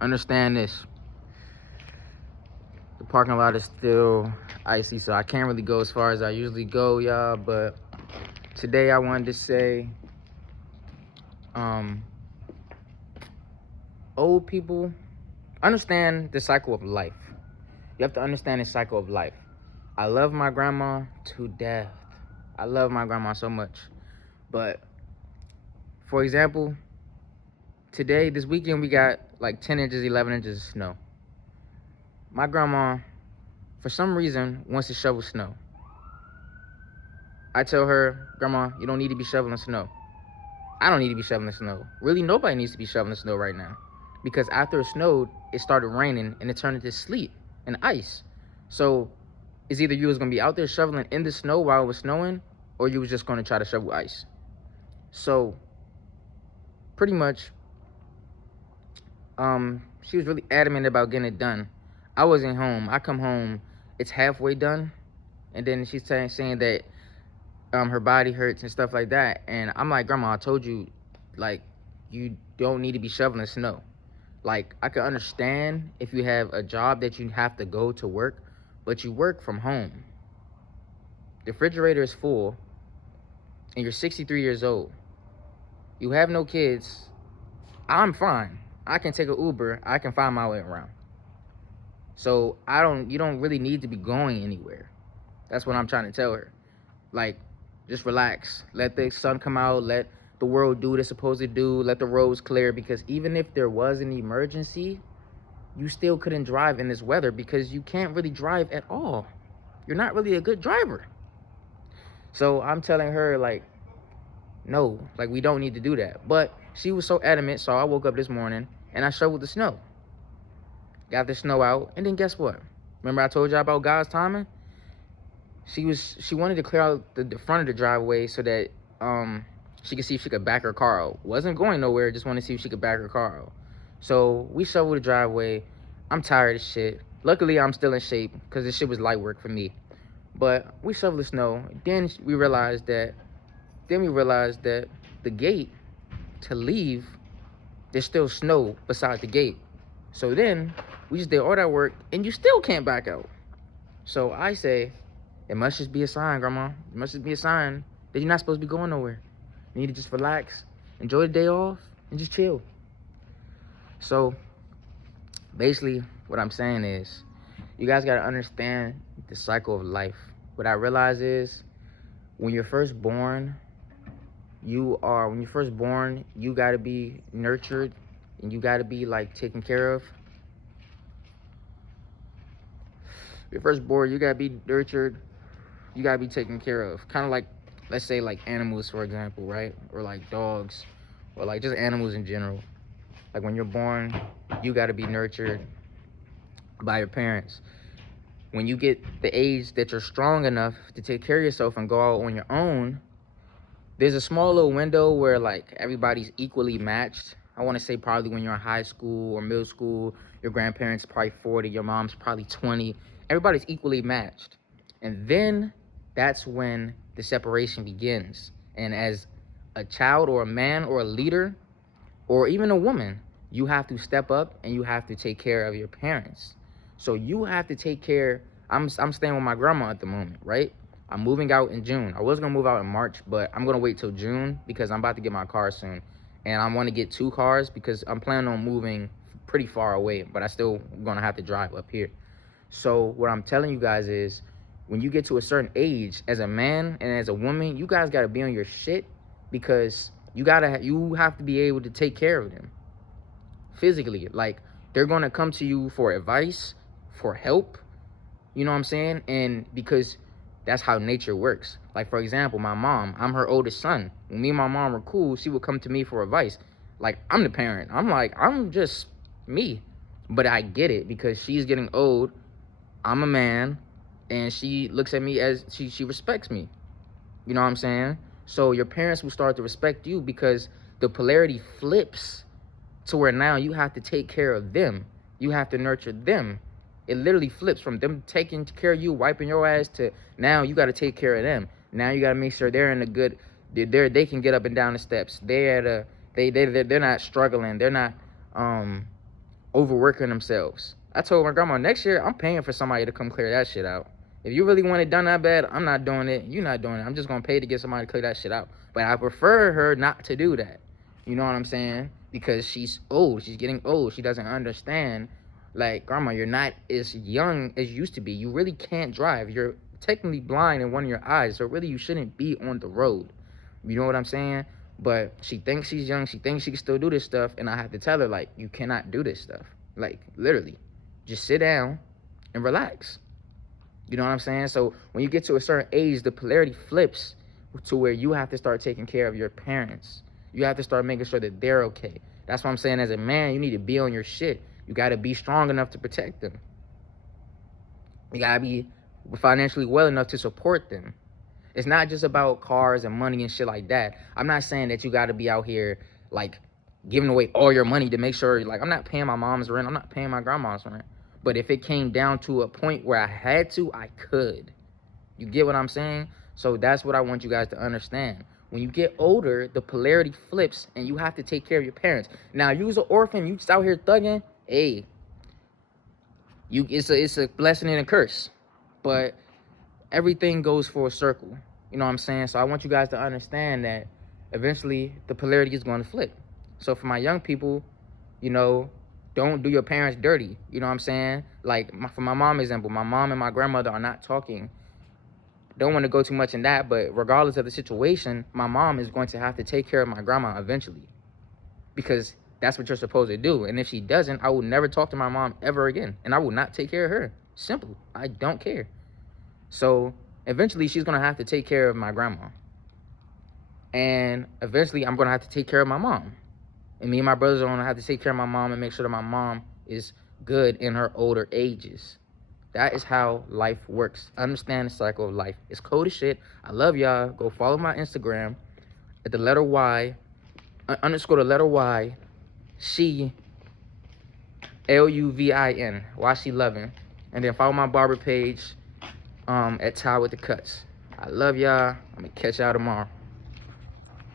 Understand this. The parking lot is still icy, so I can't really go as far as I usually go, y'all. But today I wanted to say, old people, understand the cycle of life. You have to understand the cycle of life. I love my grandma to death. I love my grandma so much. But, for example, this weekend, we got like 10 inches, 11 inches of snow. My grandma, for some reason, wants to shovel snow. I tell her, Grandma, you don't need to be shoveling snow. I don't need to be shoveling snow. Really, nobody needs to be shoveling snow right now. Because after it snowed, it started raining and it turned into sleet and ice. So it's either you was going to be out there shoveling in the snow while it was snowing, or you was just going to try to shovel ice. So pretty much, she was really adamant about getting it done. I wasn't home. I come home, it's halfway done. And then she's saying that her body hurts and stuff like that. And I'm like, Grandma, I told you, like, you don't need to be shoveling snow. Like, I can understand if you have a job that you have to go to work, but you work from home. The refrigerator is full, and you're 63 years old. You have no kids. I'm fine. I can take an Uber. I can find my way around. So you don't really need to be going anywhere. That's what I'm trying to tell her. Like, just relax. Let the sun come out. Let the world do what it's supposed to do. Let the roads clear. Because even if there was an emergency, you still couldn't drive in this weather because you can't really drive at all. You're not really a good driver. So I'm telling her, like, no, like, we don't need to do that. But she was so adamant, so I woke up this morning and I shoveled the snow. Got the snow out, and then guess what? Remember I told y'all about God's timing? She wanted to clear out the front of the driveway so that she could see if she could back her car out. Wasn't going nowhere, just wanted to see if she could back her car out. So we shoveled the driveway. I'm tired of shit. Luckily, I'm still in shape because this shit was light work for me. But we shoveled the snow. Then we realized that the gate to leave, there's still snow beside the gate. So then we just did all that work and you still can't back out. So I say, it must just be a sign, Grandma. It must just be a sign that you're not supposed to be going nowhere. You need to just relax, enjoy the day off, and just chill. So basically what I'm saying is, you guys got to understand the cycle of life. What I realize is, when you're first born, you got to be nurtured and you got to be, like, taken care of. When you're first born, you got to be nurtured. You got to be taken care of. Kind of like, let's say, like, animals, for example, right? Or like dogs, or like just animals in general. Like, when you're born, you got to be nurtured by your parents. When you get the age that you're strong enough to take care of yourself and go out on your own, there's a small little window where, like, everybody's equally matched. I want to say probably when you're in high school or middle school, your grandparents probably 40, your mom's probably 20. Everybody's equally matched. And then that's when the separation begins. And as a child or a man or a leader or even a woman, you have to step up and you have to take care of your parents. So you have to take care. I'm staying with my grandma at the moment, right? I'm moving out in June. I was gonna move out in March, but I'm gonna wait till June because I'm about to get my car soon. And I want to get 2 cars because I'm planning on moving pretty far away, but I still gonna have to drive up here. So what I'm telling you guys is, when you get to a certain age, as a man and as a woman, you guys gotta be on your shit because you have to be able to take care of them physically. Like, they're gonna come to you for advice, for help, you know what I'm saying? And because that's how nature works. Like, for example, my mom, I'm her oldest son. When me and my mom were cool, she would come to me for advice. Like, I'm the parent. I'm just me. But I get it because she's getting old. I'm a man. And she looks at me as she respects me. You know what I'm saying? So your parents will start to respect you because the polarity flips to where now you have to take care of them. You have to nurture them. It literally flips from them taking care of you, wiping your ass, to now you got to take care of them. Now you got to make sure they're in a good They can get up and down the steps. They're not struggling. They're not overworking themselves. I told my grandma, next year I'm paying for somebody to come clear that shit out. If you really want it done that bad, I'm not doing it. You're not doing it. I'm just gonna pay to get somebody to clear that shit out. But I prefer her not to do that. You know what I'm saying? Because she's old. She's getting old. She doesn't understand. Like, grandma, you're not as young as you used to be. You really can't drive. You're technically blind in one of your eyes. So really, you shouldn't be on the road. You know what I'm saying? But she thinks she's young. She thinks she can still do this stuff. And I have to tell her, like, you cannot do this stuff. Like, literally. Just sit down and relax. You know what I'm saying? So when you get to a certain age, the polarity flips to where you have to start taking care of your parents. You have to start making sure that they're okay. That's what I'm saying. As a man, you need to be on your shit. You got to be strong enough to protect them. You got to be financially well enough to support them. It's not just about cars and money and shit like that. I'm not saying that you got to be out here, like, giving away all your money to make sure, like, I'm not paying my mom's rent. I'm not paying my grandma's rent. But if it came down to a point where I had to, I could. You get what I'm saying? So that's what I want you guys to understand. When you get older, the polarity flips and you have to take care of your parents. Now, you was an orphan, you just out here thugging, hey, it's a blessing and a curse. But everything goes for a circle. You know what I'm saying? So I want you guys to understand that eventually the polarity is going to flip. So for my young people, you know, don't do your parents dirty. You know what I'm saying? Like, for my mom example, my mom and my grandmother are not talking. Don't want to go too much in that, but regardless of the situation, my mom is going to have to take care of my grandma eventually. Because that's what you're supposed to do. And if she doesn't, I will never talk to my mom ever again. And I will not take care of her. Simple. I don't care. So eventually she's going to have to take care of my grandma. And eventually I'm going to have to take care of my mom. And me and my brothers are going to have to take care of my mom and make sure that my mom is good in her older ages. That is how life works. Understand the cycle of life. It's cold as shit. I love y'all. Go follow my Instagram at the letter Y, underscore the letter Y, she, Luvin, Why She Loving. And then follow my barber page at Ty with the Cuts. I love y'all. I'm going to catch y'all tomorrow.